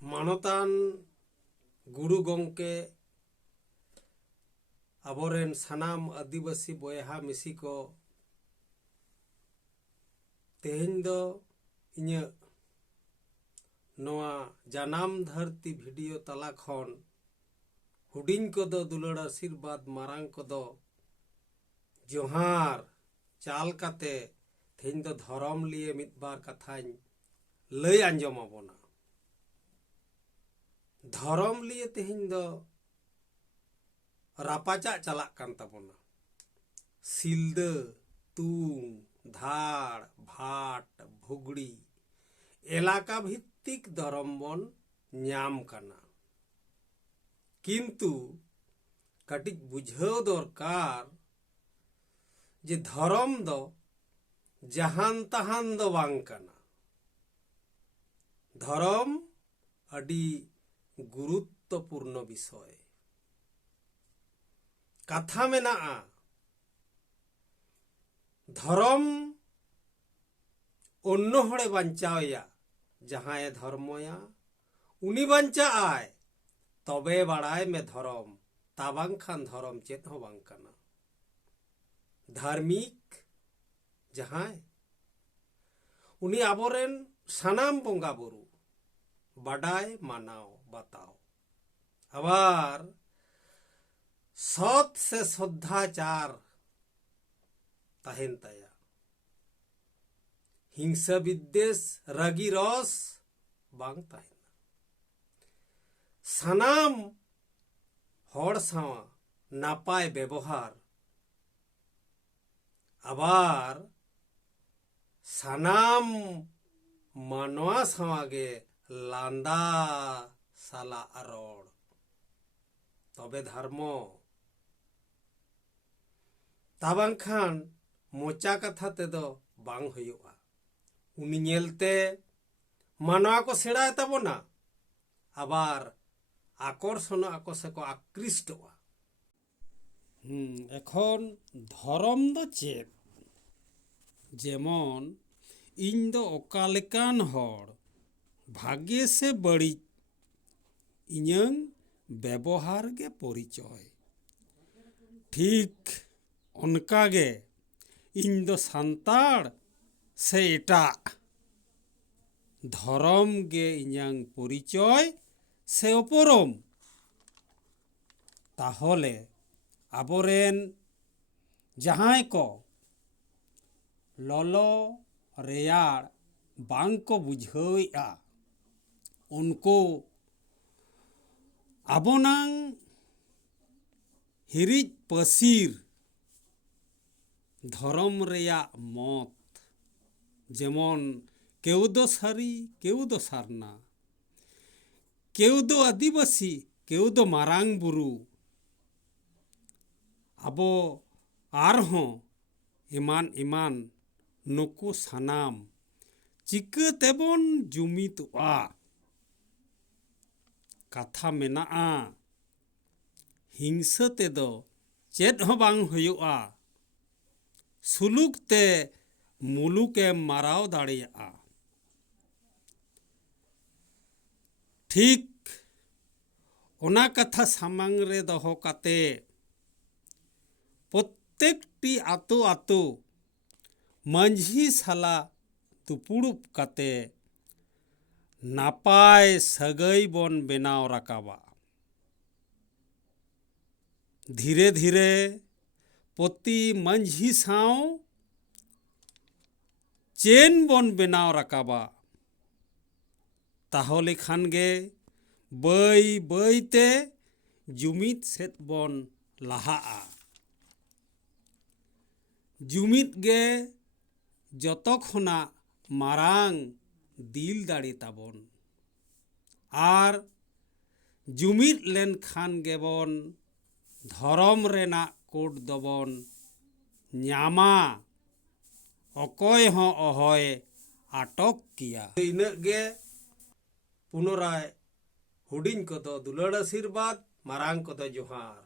मानतान गुरु गंके आबोरेन सानाम आदिवासी बयहा मिसी को तेहेन दो इन्या नोआ जानाम धरती वीडियो तला खन हुडिन को दो दुलड़ आशीर्वाद मारांग को दो जोहार चाल काते तेहेन दो धर्म लिए मिद बार कथाñ लई आंजम आबोना। धर्म लिए तेहेन दो रापाचा चलाक कान ताबोना। सिलदा तुंग धाड़ भाट भुगड़ी एलाका भित्तिक धर्म बन ᱧᱟᱢ काना। किंतु कटिज बुझाव दरकार जे धर्म दो जहान तहान दो बांग काना। धर्म अडी गुरुत्वपूर्ण विषय कथा मेना धर्म अन्य हड़े बांचाया जहां धर्मया उनी बांचा आय तबे बाड़ाय में धर्म ताबांग खान धर्म चेत हो बांग काना। धार्मिक जहां उनी आबोरेन सानाम बोंगा बुरु बाडाय मानाव बताओ आबार सत से श्रद्धाचार तहेन ताया। हिंसा विद्वेष रागी रस बांग ताहेना। सानाम हड़ सावा नापाय व्यवहार आबार सानाम मानवा सावागे लांदा साला रड़ तबे धर्म ताबांग खान मोचा कथा तेदो बांग हुयुआ। उनी नेलते मानवा को सेड़ाय ताबोना आबार आकर्षण आको से को आकृष्टवा। एखन धर्म दो चेत जेमन इन दो ओका लेकान हड़ भाग्य से बड़ी इन्यां व्यवहार के परिचय ठीक उनकागे इन दो सांताड़ से एटा धर्म गे इन्यां परिचय से उपरम ताहले आबोरेन जहां को ललो रेयाड़ बांग को बुझावेआ उनको आबोनांग हिरिज पसीर धर्म रेया मत जेमन केउ दो सारी केउ दो सारना केउ दो आदिवासी केउ दो मारांग बुरु आबो आरहों इमान इमान नुकु सानाम चिका तेबन जुमितआ कथा मेना हिंसा तेदो चेत हो बांग हुयुआ सुलुक ते मुलुके माराव दाड़िया। ठीक ओना कथा सामांग रे दोहो काते प्रत्येकटी आतो आतो मंझी साला दुपुड़ुप काते नापाय सगई बन बेनाव राकाबा। धीरे धीरे पति मंझी साव चेन बन बेनाव राकाबा ताहले खान गे बई बईते जुमित सेत बन लाहा। जुमित गे जतो खना मारांग दिल दाड़ी ताबन आर जुमित लेन खान गेबन धर्म रेना कोड दबन ᱧᱟᱢᱟ अकय हो अहय आटक किया। इनग गे पुनराय हुडिंग को दो दुलड़ आशीर्वाद मारांग को दो जोहार।